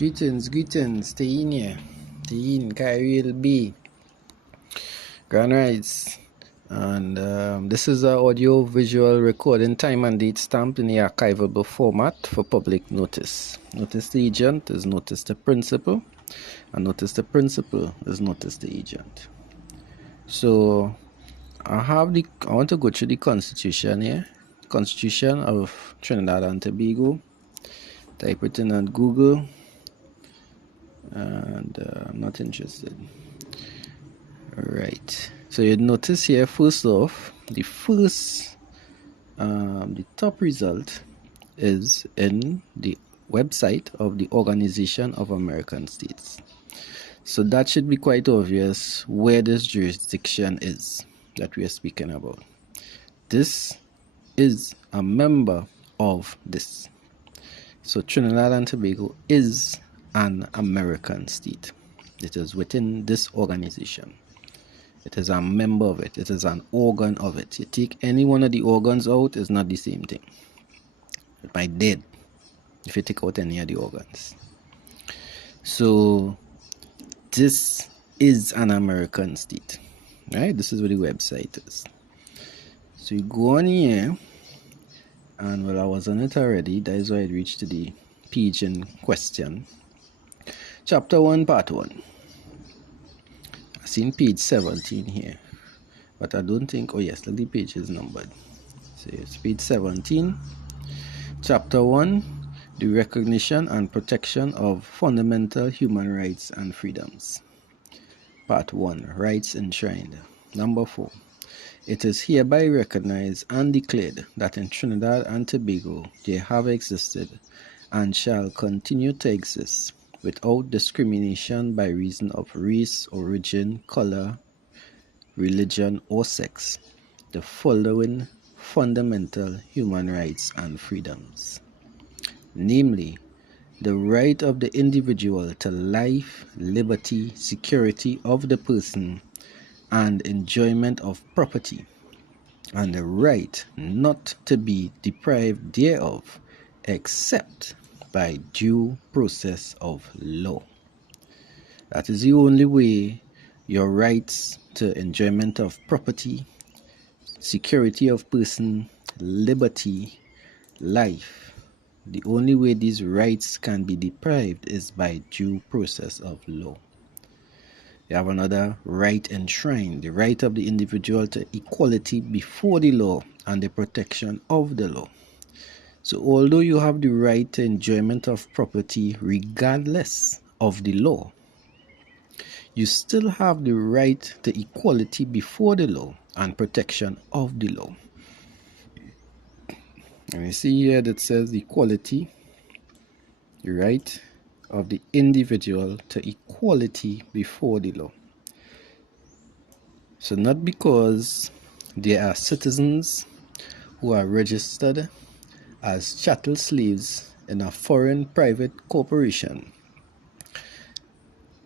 Greetings, stay in here. Stay in, Kyrie B. Grand Rise. And this is an audio visual recording, time and date stamped in the archivable format for public notice. Notice the agent is notice the principal, and notice the principal is notice the agent. So I want to go through the Constitution here. Constitution of Trinidad and Tobago. Type it in on Google. And I'm not interested. Alright, so you'd notice here, first off, the top result is in the website of the Organization of American States. So that should be quite obvious where this jurisdiction is that we are speaking about. This is a member of this. So Trinidad and Tobago is an American state. It is within this organization. It is a member of it. It is an organ of it. You take any one of the organs out, it's not the same thing. It might dead if you take out any of the organs. So this is an American state. Right? This is what the website is. So you go on here, and well, I was on it already. That is why I reached to the page in question. Chapter 1, Part 1. I've seen page 17 here, but I don't think, oh yes, the page is numbered. So it's page 17. Chapter 1, the recognition and protection of fundamental human rights and freedoms. Part 1, rights enshrined. Number 4, it is hereby recognized and declared that in Trinidad and Tobago they have existed and shall continue to exist without discrimination by reason of race, origin, color, religion, or sex, the following fundamental human rights and freedoms, namely, the right of the individual to life, liberty, security of the person, and enjoyment of property, and the right not to be deprived thereof, except by due process of law. That is the only way your rights to enjoyment of property, security of person, liberty, life, the only way these rights can be deprived is by due process of law. You have another right enshrined, the right of the individual to equality before the law and the protection of the law. So although you have the right to enjoyment of property regardless of the law, you still have the right to equality before the law and protection of the law. And you see here that says equality, the right of the individual to equality before the law. So not because they are citizens who are registered as chattel slaves in a foreign private corporation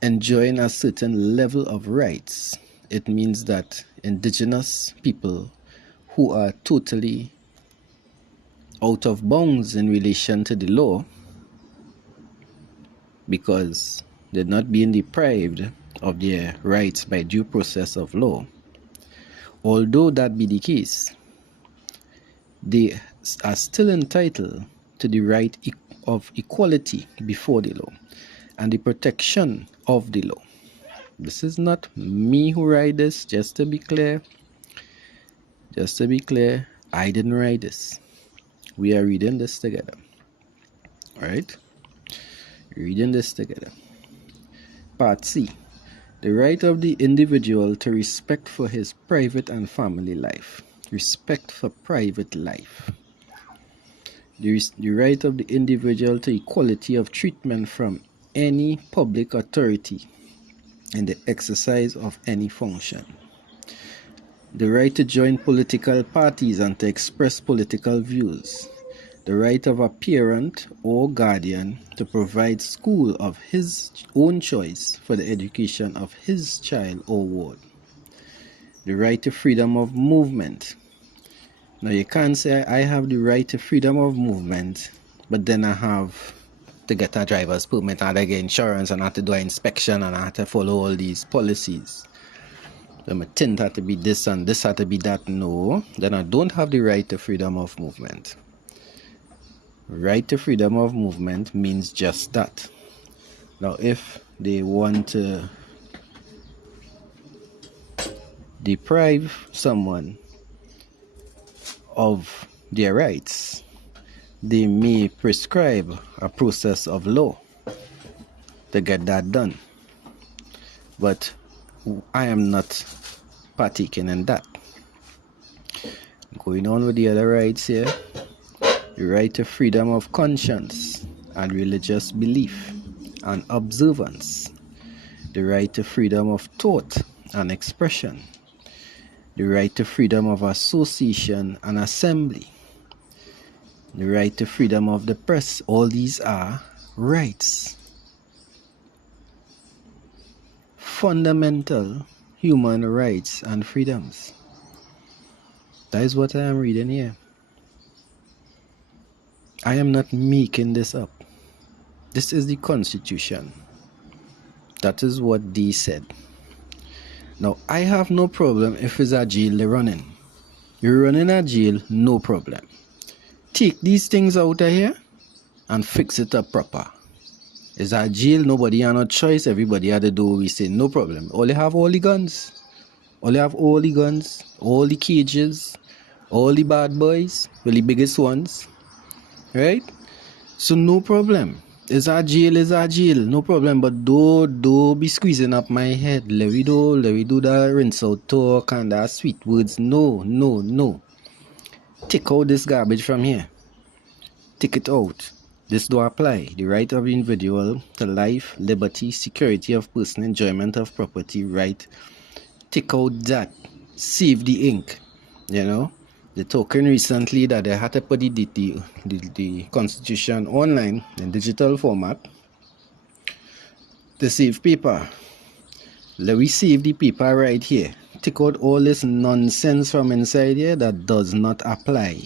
enjoying a certain level of rights, it means that indigenous people who are totally out of bounds in relation to the law, because they're not being deprived of their rights by due process of law, although that be the case, they are still entitled to the right of equality before the law and the protection of the law. This is not me who write this, just to be clear. I didn't write this. We are reading this together. Alright? Reading this together. Part C. The right of the individual to respect for his private and family life. Respect for private life. The right of the individual to equality of treatment from any public authority in the exercise of any function. The right to join political parties and to express political views. The right of a parent or guardian to provide school of his own choice for the education of his child or ward. The right to freedom of movement. Now you can't say I have the right to freedom of movement, but then I have to get a driver's permit, and I get insurance, and I have to do an inspection, and I have to follow all these policies. Then my tint had to be this and this had to be that. No, then I don't have the right to freedom of movement. Right to freedom of movement means just that. Now, if they want to deprive someone of their rights, they may prescribe a process of law to get that done. But I am not partaking in that. Going on with the other rights here, the right to freedom of conscience and religious belief and observance, the right to freedom of thought and expression, the right to freedom of association and assembly, the right to freedom of the press. All these are rights. Fundamental human rights and freedoms. That is what I am reading here. I am not making this up. This is the Constitution. That is what they said. Now, I have no problem if it's a jail they're running. You're running a jail, no problem. Take these things out of here and fix it up proper. It's a jail, nobody have no choice, everybody had to do what we say, no problem. All they have all the guns. All they have all the guns, all the cages, all the bad boys, well, the biggest ones. Right? So no problem. It's a jail, no problem. But don't be squeezing up my head. Let we do that rinse out talk and that sweet words. No. Take out this garbage from here. Take it out. This do apply. The right of the individual to life, liberty, security of person, enjoyment of property, right. Take out that. Save the ink. You know? They're talking recently that they had to put the Constitution online in digital format to save paper. Let me save the paper right here. Take out all this nonsense from inside here that does not apply.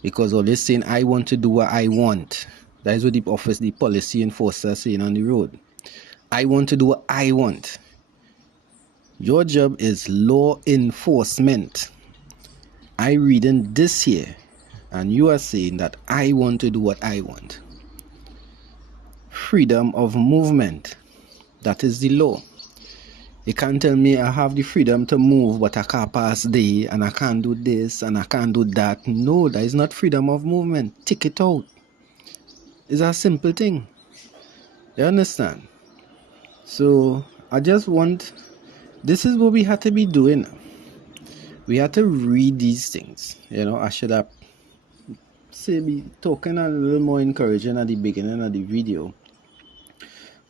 Because all this saying, I want to do what I want. That is what the policy enforcer saying on the road. I want to do what I want. Your job is law enforcement. I reading this here, and you are saying that I want to do what I want. Freedom of movement. That is the law. You can't tell me I have the freedom to move, but I can't pass day, and I can't do this, and I can't do that. No, that is not freedom of movement. Take it out. It's a simple thing. You understand? So, I just want... This is what we have to be doing. We have to read these things. You know, I should have be talking a little more encouraging at the beginning of the video,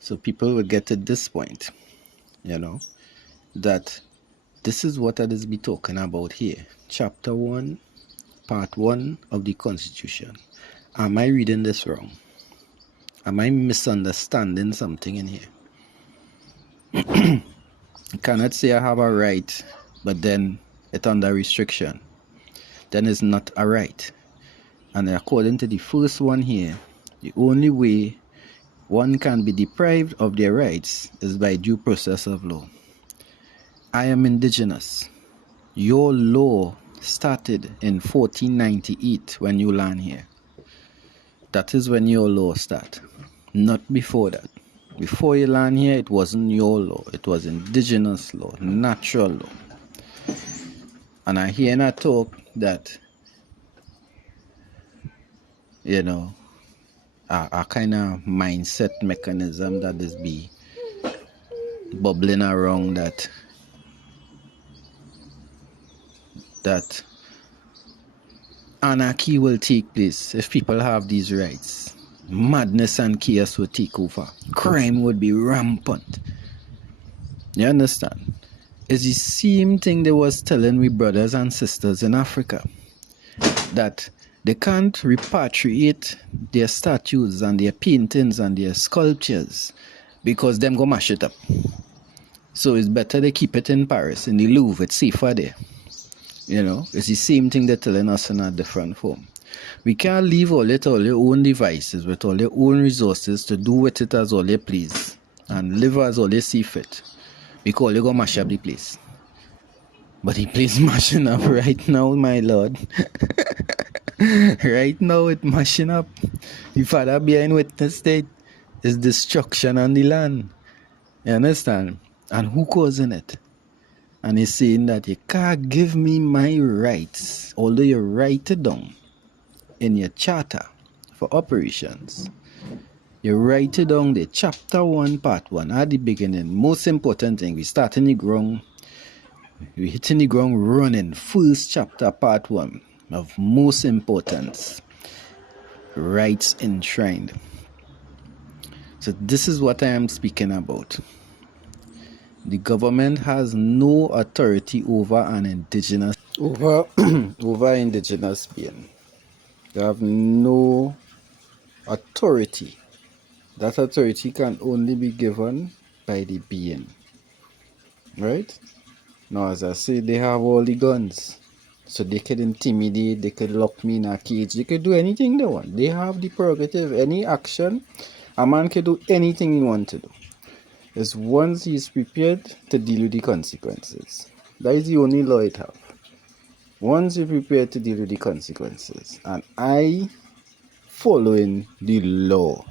so people will get to this point. You know, that this is what I just be talking about here. Chapter 1, Part 1 of the Constitution. Am I reading this wrong? Am I misunderstanding something in here? You cannot say I have a right, but then it's under restriction. Then it's not a right. And according to the first one here, the only way one can be deprived of their rights is by due process of law. I am indigenous. Your law started in 1498 when you land here. That is when your law started, not before that. Before you land here, it wasn't your law. It was indigenous law, natural law. And I hear in a talk that, you know, a kind of mindset mechanism that is be bubbling around that anarchy will take place if people have these rights. Madness and chaos will take over. Crime would be rampant. You understand? It's the same thing they was telling we brothers and sisters in Africa, that they can't repatriate their statues and their paintings and their sculptures because them go mash it up. So it's better they keep it in Paris, in the Louvre. It's safer there. You know, it's the same thing they're telling us in a different form. We can't leave all it all your own devices with all your own resources to do with it as all you please and live as all you see fit, because you go mash up the place. But the place mashing up right now, my lord. Right now it's mashing up. The father behind witness state is destruction on the land. You understand? And who causing it? And he's saying that you can't give me my rights, although you write it down in your charter for operations. You write it down the chapter 1, part 1 at the beginning. Most important thing, we start in the ground. We hitting the ground running. First chapter, part 1 of most importance. Rights enshrined. So this is what I am speaking about. The government has no authority over an indigenous over indigenous being. They have no authority. That authority can only be given by the being. Right? Now, as I say, they have all the guns. So they could intimidate, they could lock me in a cage, they could do anything they want. They have the prerogative. Any action, a man can do anything he wants to do. It's once he is prepared to deal with the consequences. That is the only law it have. Once you're prepared to deal with the consequences, and I following the law.